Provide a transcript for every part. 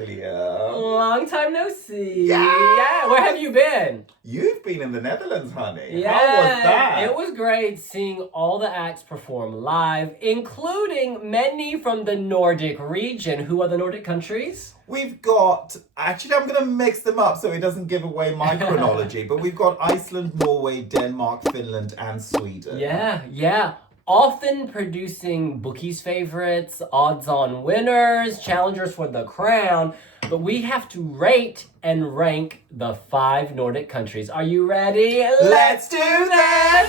Cecilia. Long time no see. Yeah. Where have you been? You've been in the Netherlands, honey. Yeah, How was that? It was great seeing all the acts perform live, including many from the Nordic region. Who are the Nordic countries? We've got, actually I'm going to mix them up so it doesn't give away my chronology, but we've got Iceland, Norway, Denmark, Finland, and Sweden. Yeah. Often producing bookies' favorites, odds-on winners, challengers for the crown, but we have to rate and rank the 5 Nordic countries. Are you ready? Let's do this!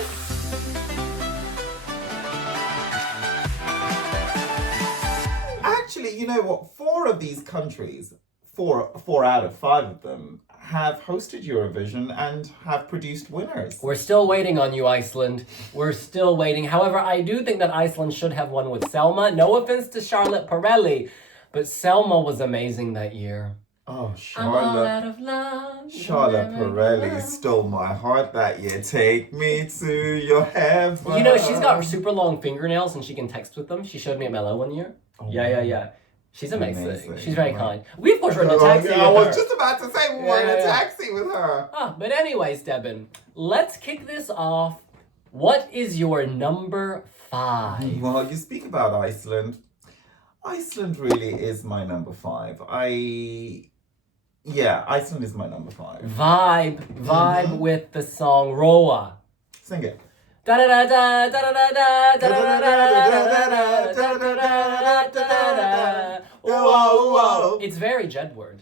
Actually, you know what? 4 of these countries, 4 out of 5 of them, have hosted Eurovision and have produced winners. We're still waiting on you, Iceland. We're still waiting. However, I do think that Iceland should have won with Selma. No offense to Charlotte Perrelli, but Selma was amazing that year. Oh, I'm all out of love. Charlotte Perrelli stole my heart that year. Take me to your heaven. You know, she's got super long fingernails and she can text with them. She showed me at Mello one year. Oh, yeah. She's amazing. She's very kind. We, of course, were in a taxi with her. I was just about to say we were in a taxi with her. But anyways, Deban, let's kick this off. What is your number 5? Well, you speak about Iceland. Iceland really is my number 5. Iceland is my number 5. Vibe with the song Roa. Sing it. It's very Jedward.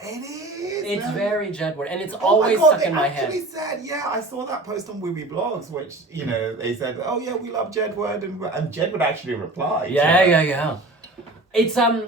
It is. It's very Jedward, and it's always stuck in my head. They actually said, I saw that post on Wiwibloggs, which, you know, they said, oh yeah, we love Jedward, and Jedward actually replied. Yeah. It's an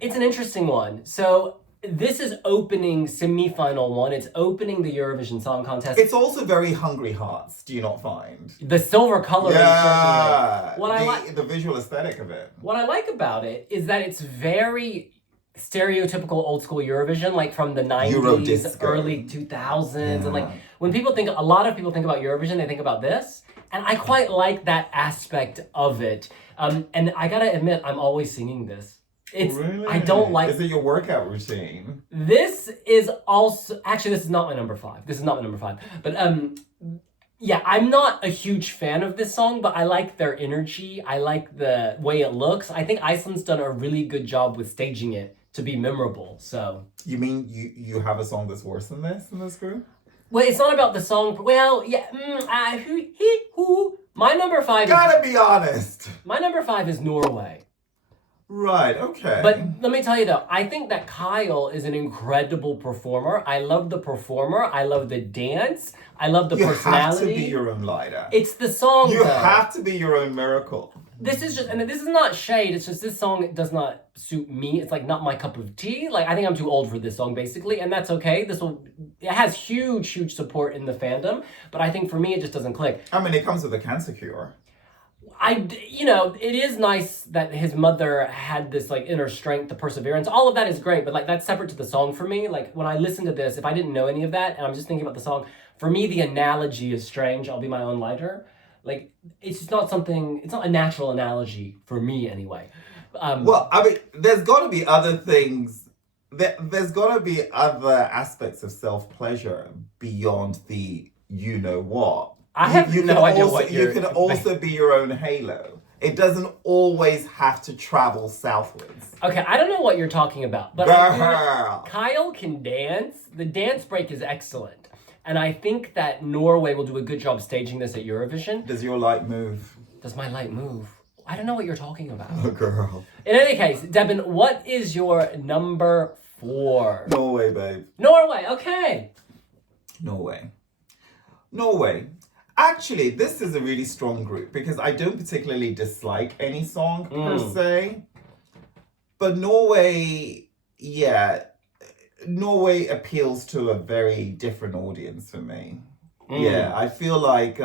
interesting one. So this is opening semi-final 1. It's opening the Eurovision Song Contest. It's also very Hungry Hearts, do you not find? The silver coloring. Yeah. Certainly. The visual aesthetic of it. What I like about it is that it's very stereotypical old school Eurovision, like from the 90s, Eurodisco. Early 2000s. And like when a lot of people think about Eurovision, they think about this. And I quite like that aspect of it. And I gotta admit, I'm always singing this. Really? I don't like. Is it your workout routine? This is also actually this is not my number 5. But I'm not a huge fan of this song, but I like their energy. I like the way it looks. I think Iceland's done a really good job with staging it to be memorable. So you mean you have a song that's worse than this in this group? Well, it's not about the song. Well, yeah. Who. My number 5. Gotta be honest. My number 5 is Norway. Right, okay. But let me tell you though, I think that Kyle is an incredible performer. I love the performer. I love the dance. I love the personality. You have to be your own lighter. It's the song. You have to be your own miracle. This is not shade. It's just this song does not suit me. It's like not my cup of tea. Like I think I'm too old for this song basically, and that's okay. It has huge support in the fandom, but I think for me it just doesn't click. I mean, it comes with a cancer cure. It is nice that his mother had this like inner strength, the perseverance. All of that is great, but like that's separate to the song for me. Like when I listen to this, if I didn't know any of that and I'm just thinking about the song, for me the analogy is strange. I'll be my own lighter. Like it's not a natural analogy for me anyway. Well, I mean, there's got to be other things. There's got to be other aspects of self-pleasure beyond the you know what. I have no idea what you can also be your own halo. It doesn't always have to travel southwards. Okay, I don't know what you're talking about, but Kyle can dance. The dance break is excellent. And I think that Norway will do a good job staging this at Eurovision. Does your light move? Does my light move? I don't know what you're talking about. Oh, girl. In any case, Deban, what is your number 4? Norway, babe. Norway, okay. Norway. Actually, this is a really strong group because I don't particularly dislike any song per se. But Norway appeals to a very different audience for me. Yeah, I feel like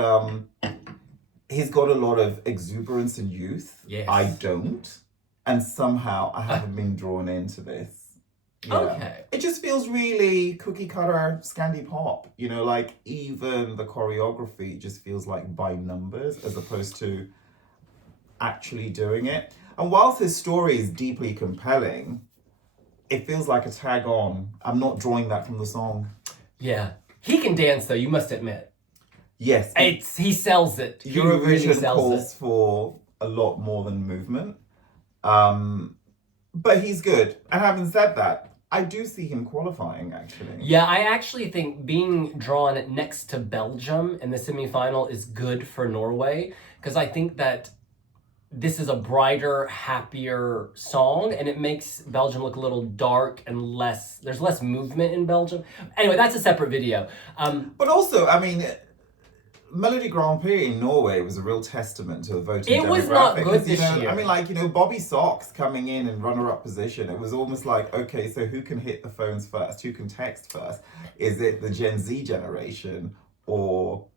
he's got a lot of exuberance and youth. Yes. I don't. And somehow I haven't been drawn into this. Yeah. Okay. It just feels really cookie cutter Scandi pop. You know, like even the choreography just feels like by numbers as opposed to actually doing it. And whilst his story is deeply compelling, it feels like a tag on. I'm not drawing that from the song. Yeah. He can dance though, you must admit. Yes. He sells it. He Eurovision really sells calls for a lot more than movement. But he's good. And having said that, I do see him qualifying, actually. Yeah, I actually think being drawn next to Belgium in the semifinal is good for Norway, because I think that this is a brighter, happier song, and it makes Belgium look a little dark and there's less movement in Belgium. Anyway, that's a separate video. But also, I mean, Melody Grand Prix in Norway was a real testament to the voting demographic. It was not good this year. I mean, like, Bobby Socks coming in runner-up position, it was almost like, okay, so who can hit the phones first? Who can text first? Is it the Gen Z generation or,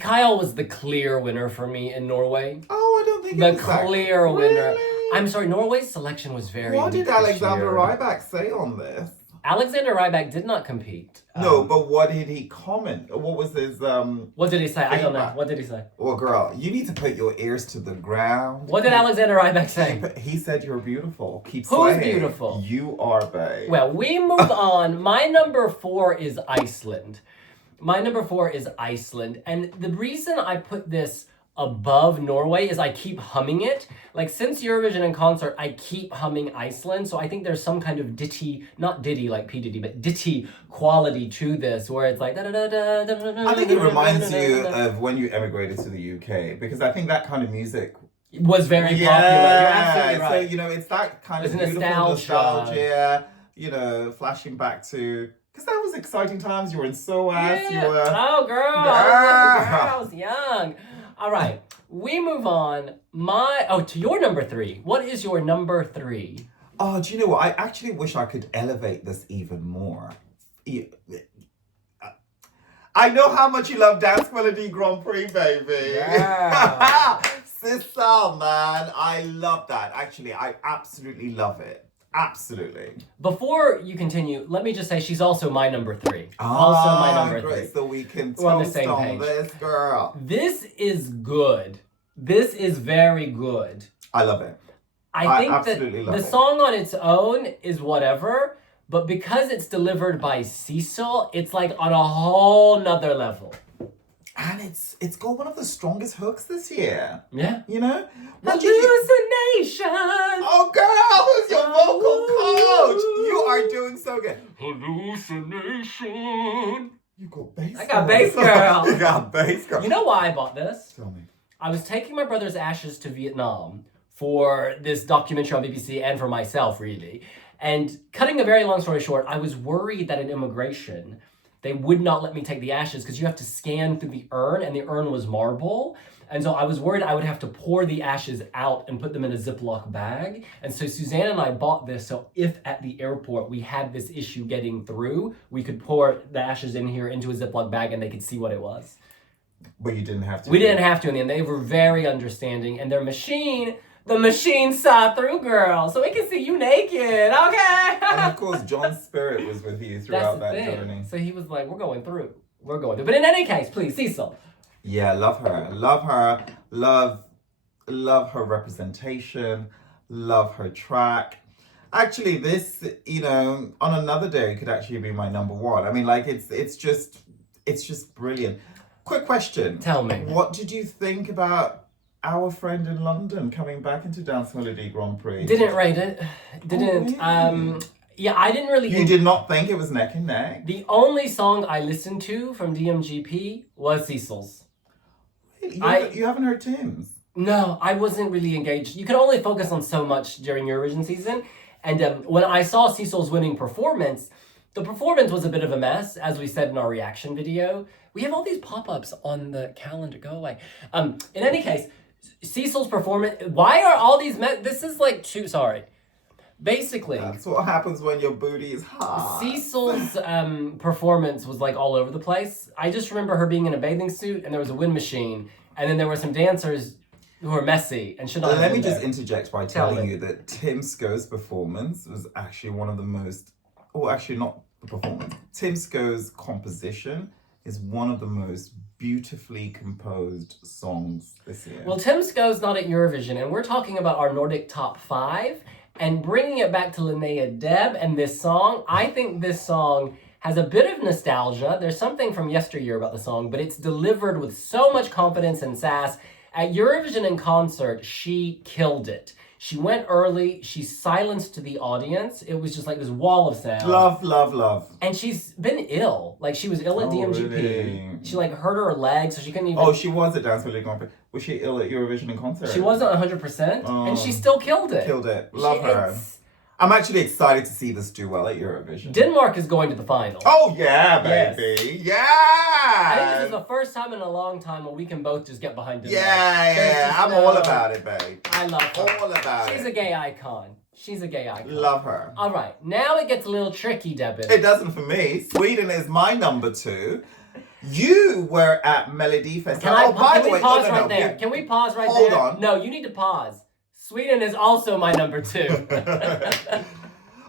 Kyle was the clear winner for me in Norway. Oh, I don't think the it was clear winner. Really? I'm sorry, Norway's selection was very What weak did this Alexander year. Rybak say on this? Alexander Rybak did not compete. No, but what did he comment? What was his What did he say? I don't know. feedback? What did he say? Well, girl, you need to put your ears to the ground. What did Alexander Rybak say? He said you're beautiful. Keep Who's slaying. beautiful? You are, babe. Well, we move on. My number 4 is Iceland. And the reason I put this above Norway is I keep humming it. Like, since Eurovision in concert, I keep humming Iceland. So I think there's some kind of ditty, not ditty like P. Diddy, but ditty quality to this, where it's like... I think it reminds you of when you emigrated to the UK, because I think that kind of music was very popular. You're absolutely right. So, it's that kind of It's beautiful nostalgia. flashing back to... Because that was exciting times. You were in SOAS. Yeah. You were... Oh, girl. I was young. All right. We move on. To your number 3. What is your number 3? Oh, do you know what? I actually wish I could elevate this even more. I know how much you love Dance Melody Grand Prix, baby. Yeah. Sissal, man. I love that. Actually, I absolutely love it. Absolutely. Before you continue, let me just say she's also my number 3. Also my number 3. So we can We're on the toast same on page. this, girl. This is good. This is very good. I love it. I think that absolutely love the it. song on its own is whatever, but because it's delivered by Sissal, it's like on a whole nother level. And it's got one of the strongest hooks this year. Yeah. What did you... Hallucination. Oh, girl, who's your vocal coach? You are doing so good. Hallucination. You got bass. I got bass, girl. You got bass, girl. You know why I bought this? Tell me. I was taking my brother's ashes to Vietnam for this documentary on BBC and for myself, really. And cutting a very long story short, I was worried that in immigration, they would not let me take the ashes because you have to scan through the urn, and the urn was marble. And so I was worried I would have to pour the ashes out and put them in a Ziploc bag. And so Suzanne and I bought this, so if at the airport we had this issue getting through, we could pour the ashes in here into a Ziploc bag and they could see what it was. But you didn't have to. We didn't have to in the end. They were very understanding, and the machine saw through, girl, so we can see you naked, okay? And of course, John's spirit was with you throughout that journey. So he was like, we're going through. But in any case, please, Sissal. Yeah, love her. Love her representation. Love her track. Actually, this, on another day could actually be my number 1. I mean, like, it's just brilliant. Quick question. Tell me. What did you think about our friend in London coming back into Dance Melody Grand Prix? Didn't rate it. Didn't. Really? Yeah, I didn't really. You did not think it was neck and neck? The only song I listened to from DMGP was Sissal's. You haven't heard Tim's? No, I wasn't really engaged. You can only focus on so much during Eurovision season. And when I saw Sissal's winning performance, the performance was a bit of a mess, as we said in our reaction video. We have all these pop-ups on the calendar. Go away. In any case, Sissal's performance... Why are all these... This is like sorry. Basically... That's what happens when your booty is hot. Sissal's performance was like all over the place. I just remember her being in a bathing suit, and there was a wind machine, and then there were some dancers who were messy and should not have Let me been just there. interject by telling you that Tim Sko's performance was actually one of the most... Oh, actually not the performance. Tim Sko's composition is one of the most beautifully composed songs this year. Well, Tim Sko's not at Eurovision, and we're talking about our Nordic top 5. And bringing it back to Linnea Deb and this song, I think this song has a bit of nostalgia. There's something from yesteryear about the song, but it's delivered with so much confidence and sass. At Eurovision in concert, she killed it. She went early, she silenced the audience. It was just like this wall of sound. Love, love, love. And she's been ill. Like, she was ill at DMGP. Really? She, like, hurt her leg, so she couldn't even... Oh, she was at Dance with Grand Prix. Was she ill at Eurovision in concert? She wasn't 100%, and she still killed it. Killed it. Love her. I'm actually excited to see this do well at Eurovision. Denmark is going to the final. Oh, yeah, baby. Yes. Yeah! I think this is the first time in a long time where we can both just get behind Denmark. Yeah. I'm all about it, babe. I love her. All about She's a gay icon. She's a gay icon. Love her. All right, now it gets a little tricky, Deban. It doesn't for me. Sweden is my number 2. You were at Melody Festival. Can we pause right there? Can we pause right there? Hold on. No, you need to pause. Sweden is also my number 2.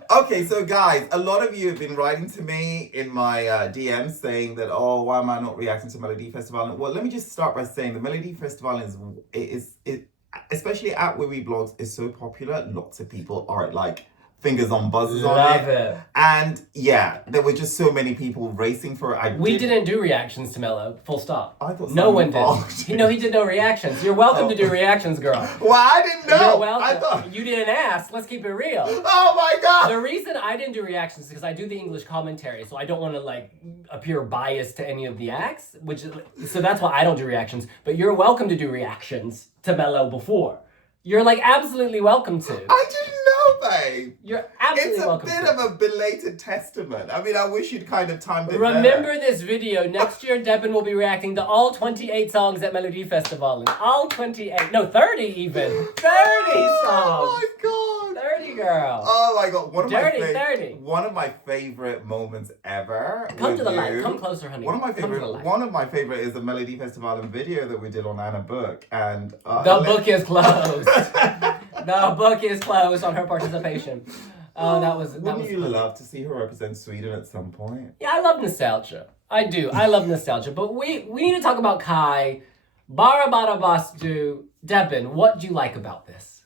Okay, so guys, a lot of you have been writing to me in my DMs saying that, oh, why am I not reacting to Melody Festival? Well, let me just start by saying the Melody Festival is especially at Wiwibloggs, is so popular. Lots of people are like fingers on buzzers on it. And yeah, there were just so many people racing for it. We didn't do reactions to Mello, full stop. I thought no one did. No, he did no reactions. You're welcome to do reactions, girl. Well, I didn't know. You're welcome. You didn't ask. Let's keep it real. Oh my God. The reason I didn't do reactions is because I do the English commentary, so I don't want to like appear biased to any of the acts, so that's why I don't do reactions. But you're welcome to do reactions to Mello before. You're like absolutely welcome to. I didn't know, babe. You're absolutely welcome to. It's a bit of a belated testament. I mean, I wish you'd kind of timed it Remember better. this video. Next year, Deban will be reacting to all 28 songs at Melody Festival. All 28. No, 30 even. 30 songs. Oh my God. 30, girl. Oh my God. One of my 30. favorite moments ever. Come to the light. Come closer, honey. One of my favorite is the Melody Festival video that we did on Anna Book, and the book is closed. The book is closed on her participation. Oh, that was. Wouldn't you love to see her represent Sweden at some point? Yeah, I love nostalgia. I do. I love nostalgia. But we need to talk about Kai, Bara, bada, bastu. Deban, what do you like about this?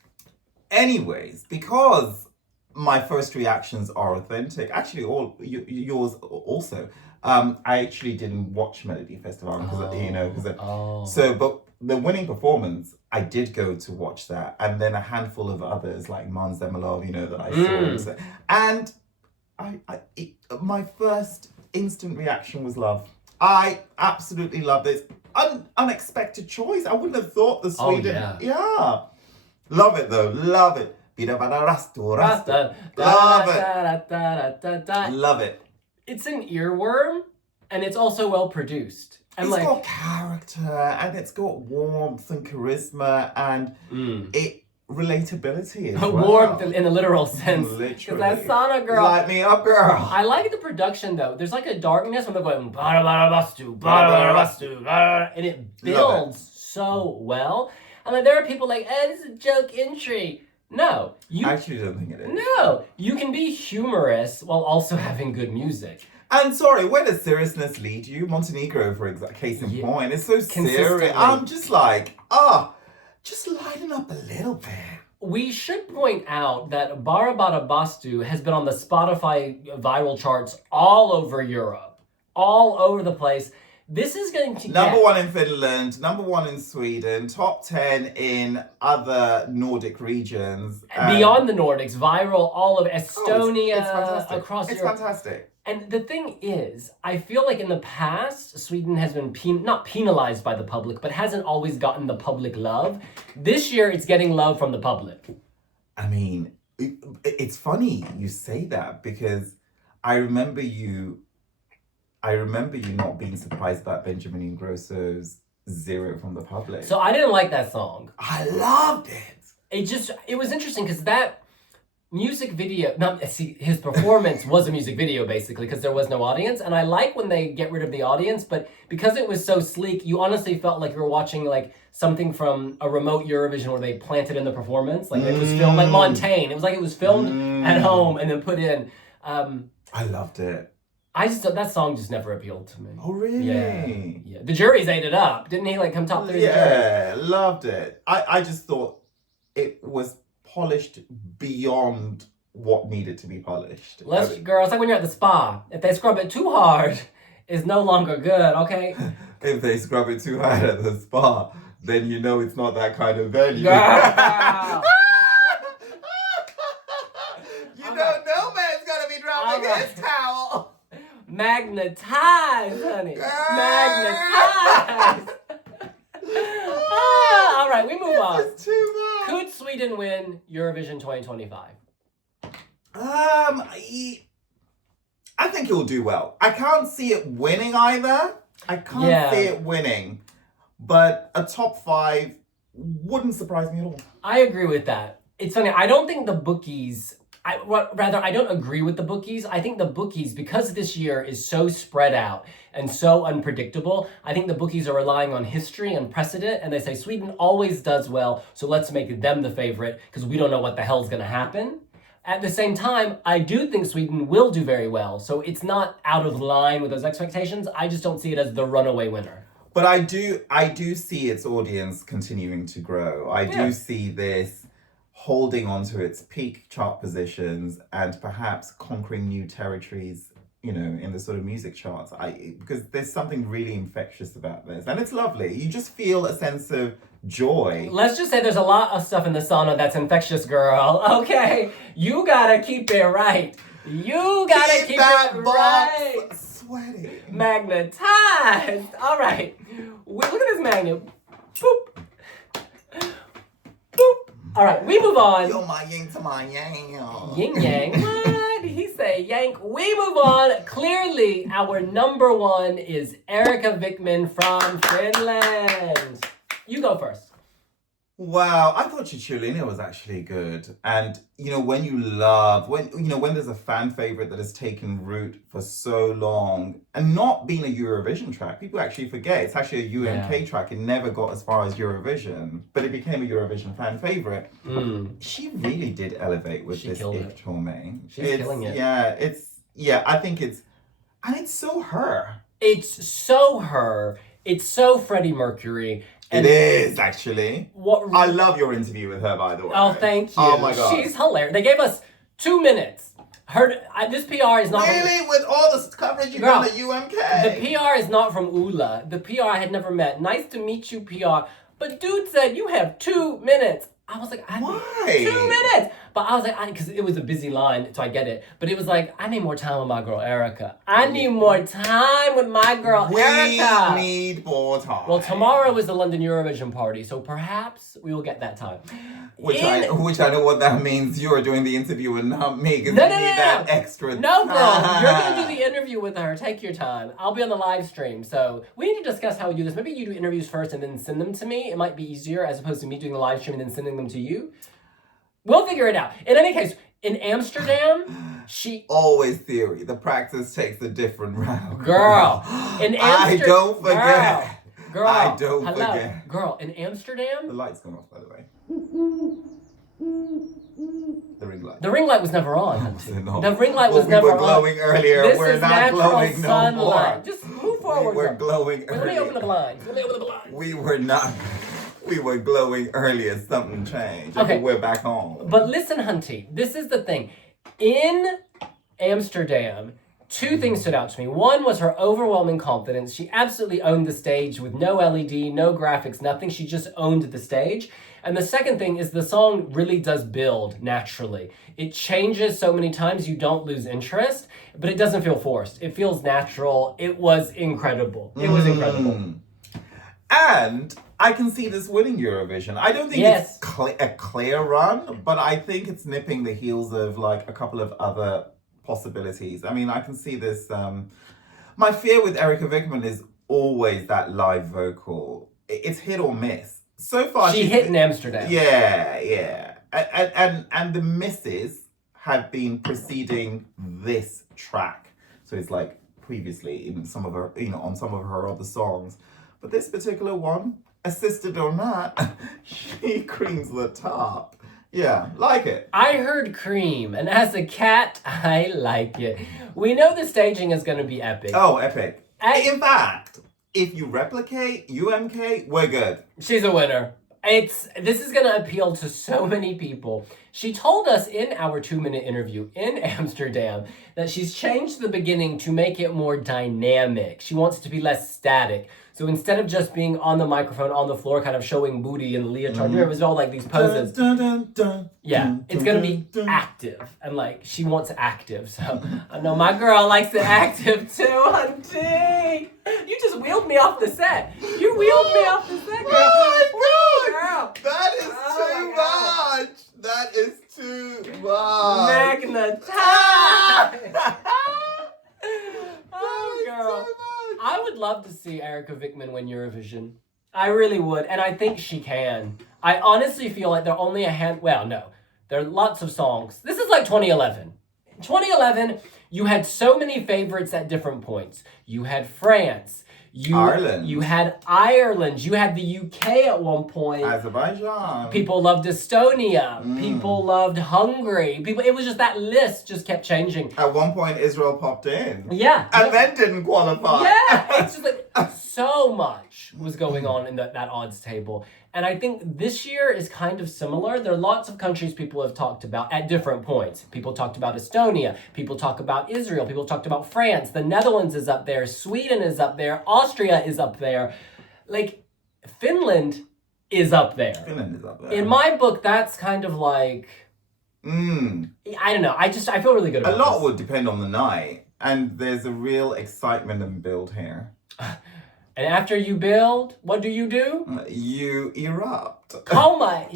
Anyways, because my first reactions are authentic, actually all yours also. I actually didn't watch Melody Festival because but the winning performance, I did go to watch that, and then a handful of others like Måns Zelmerlöw, that I saw, and my first instant reaction was love. I absolutely love this unexpected choice. I wouldn't have thought the Sweden. Yeah. Love it though. Love it. Love it. It's an earworm, and it's also well produced. And it's got character, and it's got warmth and charisma, and relatability as well. Warmth in a literal sense. Literally. Because that's Sana, girl. Light me up, girl. I like the production though. There's like a darkness when they're going bada bada bastu, bada bada bastu, bada, and it builds so well. And like there are people like, this is a joke entry. No, I actually don't think it is. No, you can be humorous while also having good music. And sorry, where does seriousness lead you? Montenegro, for example, case in point. It's so serious. I'm just like, just lighten up a little bit. We should point out that Bara Bada Bastu has been on the Spotify viral charts all over Europe, all over the place. This is going to number 1 in Finland, number 1 in Sweden, top 10 in other Nordic regions. Beyond the Nordics, viral all of Estonia, across Europe. It's fantastic. And the thing is, I feel like in the past, Sweden has been not penalized by the public, but hasn't always gotten the public love. This year, it's getting love from the public. I mean, it's funny you say that, because I remember you not being surprised about Benjamin Ingrosso's Zero from the public. So I didn't like that song. I loved it. It was interesting because that music video, his performance was a music video basically because there was no audience. And I like when they get rid of the audience, but because it was so sleek, you honestly felt like you were watching like something from a remote Eurovision where they planted in the performance. Like it was filmed like Montaigne. It was like it was filmed at home and then put in. I loved it. That song just never appealed to me. Oh, really? Yeah. The juries ate it up. Didn't he like come top 3? Yeah, loved it. I just thought it was polished beyond what needed to be polished. Girl, it's like when you're at the spa. If they scrub it too hard, it's no longer good, okay? If they scrub it too hard at the spa, then you know it's not that kind of venue. Girl. You know, no man's gonna be dropping his towel. Magnetized, honey. Girl. Magnetized. All right, we move on. This is too much. Could Sweden win Eurovision 2025? I think it'll do well. I can't see it winning either. I can't see it winning. But a top 5 wouldn't surprise me at all. I agree with that. It's funny. I don't think the bookies... I don't agree with the bookies. I think the bookies, because this year is so spread out and so unpredictable, I think the bookies are relying on history and precedent, and they say Sweden always does well, so let's make them the favorite because we don't know what the hell's going to happen. At the same time, I do think Sweden will do very well, so it's not out of line with those expectations. I just don't see it as the runaway winner. But I do see its audience continuing to grow. I do see this holding on to its peak chart positions and perhaps conquering new territories, you know, in the sort of music charts. Because there's something really infectious about this. And it's lovely. You just feel a sense of joy. Let's just say there's a lot of stuff in the sauna that's infectious, girl. Okay? You gotta keep it right. You gotta keep that it box right. sweating. Magnetized. All right. Look at this magnet. Boop. Boop. All right, we move on. You're my yin to my yang. Yin yang. What did he say? Yank. We move on. Clearly, our number 1 is Erika Vikman from Finland. You go first. Wow, I thought Cicciolina was actually good. And, you know, when there's a fan favorite that has taken root for so long and not been a Eurovision track, people actually forget it's actually a UMK track. It never got as far as Eurovision, but it became a Eurovision fan favorite. She really did elevate with this KOMME. She's killing it. I think it's so her. It's so her. It's so Freddie Mercury. And it is, actually. I love your interview with her, by the way. Oh, thank you. Oh, my God. She's hilarious. They gave us 2 minutes. This PR is not... Really? With all the coverage you've done at UMK? The PR is not from Ula. The PR I had never met. Nice to meet you, PR. But dude said, you have 2 minutes. I was like, why? 2 minutes. But I was like, because it was a busy line, so I get it. But it was like, I need more time with my girl, Erika. I need more time with my girl, Erika. We need more time. Well, tomorrow is the London Eurovision party, so perhaps we will get that time. Which I know what that means. You're doing the interview and not me, because you need that extra time. No, girl. You're going to do the interview with her. Take your time. I'll be on the live stream. So we need to discuss how we do this. Maybe you do interviews first and then send them to me. It might be easier as opposed to me doing the live stream and then sending them to you. We'll figure it out. In any case, in Amsterdam, she... Always theory. The practice takes a different route. Girl. In Amsterdam... I don't forget. Girl. I don't forget. Girl, in Amsterdam... The light's gone off, by the way. The ring light. The ring light was never on. No. The ring light was never on. We were glowing earlier. This we're is not glowing sunlight. no more. Just move forward. We were glowing earlier. Let me open the blinds. We were not. We were glowing earlier. Something changed. Okay. But we're back home. But listen, Hunty. This is the thing. In Amsterdam, 2 things stood out to me. One was her overwhelming confidence. She absolutely owned the stage with no LED, no graphics, nothing. She just owned the stage. And the second thing is the song really does build naturally. It changes so many times you don't lose interest, but it doesn't feel forced. It feels natural. It was incredible. It was incredible. And I can see this winning Eurovision. I don't think it's a clear run, but I think it's nipping the heels of like a couple of other possibilities. I mean, I can see this. My fear with Erika Vikman is always that live vocal. It's hit or miss. So far, she hit in Amsterdam. Yeah. And the misses have been preceding this track. So it's like previously in some of her, on some of her other songs. But this particular one, assisted or not, she creams the top. Yeah, like it. I heard cream, and as a cat, I like it. We know the staging is going to be epic. Oh, epic. In fact, if you replicate UMK, we're good. She's a winner. This is gonna appeal to so many people. She told us in our 2-minute interview in Amsterdam that she's changed the beginning to make it more dynamic. She wants it to be less static. So instead of just being on the microphone on the floor, kind of showing booty in the leotard, it was all like these poses. Yeah, it's gonna be active, and like she wants active. So I know my girl likes the active too, hunty. You just wheeled me off the set. You wheeled me off the set, girl. Oh, Girl. that is too much. That is too much. Magnetized. Oh, girl. I would love to see Erika Vikman win Eurovision. I really would, and I think she can. I honestly feel like there are only there are lots of songs. This is like 2011. In 2011, you had so many favorites at different points. You had France. Ireland. You had Ireland. You had the UK at one point. Azerbaijan. People loved Estonia. People loved Hungary. It was just that list just kept changing. At one point, Israel popped in. Yeah. And then didn't qualify. Yeah. It's just like so much was going on in that odds table. And I think this year is kind of similar. There are lots of countries people have talked about at different points. People talked about Estonia. People talk about Israel. People talked about France. The Netherlands is up there. Sweden is up there. Austria is up there. Like, Finland is up there. Finland is up there. In my book, that's kind of like... I don't know. I feel really good about this. A lot this. would depend on the night. And there's a real excitement and build here. And after you build, what do? You erupt. KOMME,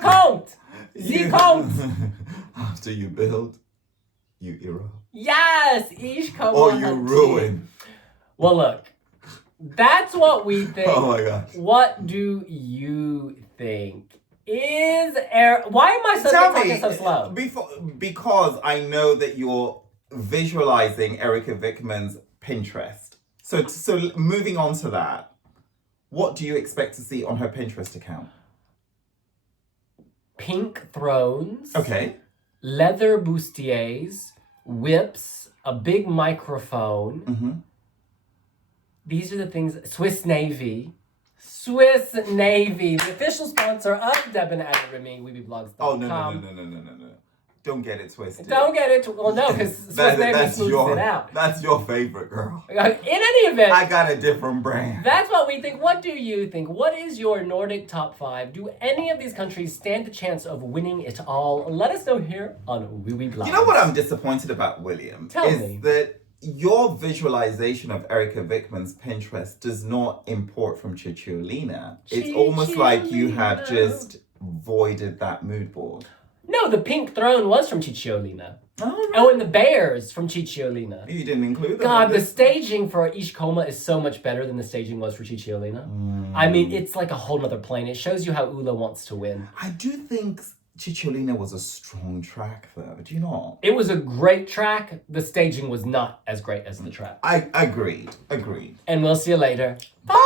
kommt, sie kommt. After you build, you erupt. Yes, ich komme. Or you ruin. Well, look, that's what we think. Oh my gosh. What do you think? Why am I talking so slow? Because I know that you're visualizing Erika Vikman's Pinterest. So moving on to that, what do you expect to see on her Pinterest account? Pink thrones. Okay. Leather bustiers, whips, a big microphone. Mm-hmm. These are the things. Swiss Navy. Swiss Navy, the official sponsor of Deban and Wiwibloggs.com. Oh, no. Don't get it twisted. Don't get it. Well, no, because Swiss Navy smooths it out. That's your favorite, girl. In any event, I got a different brand. That's what we think. What do you think? What is your Nordic top 5? Do any of these countries stand the chance of winning it all? Let us know here on Wiwibloggs. You know what I'm disappointed about, William? Tell me. That your visualization of Erika Vikman's Pinterest does not import from Cicciolina. It's almost like you have just voided that mood board. No, the pink throne was from Cicciolina. Oh, Oh, and the bears from Cicciolina. you didn't include them. God, the staging for KOMME is so much better than the staging was for Cicciolina. I mean, it's like a whole nother plane. It shows you how Ula wants to win. I do think Cicciolina was a strong track, though. Do you not? It was a great track. The staging was not as great as the track. I agreed. And we'll see you later. Bye!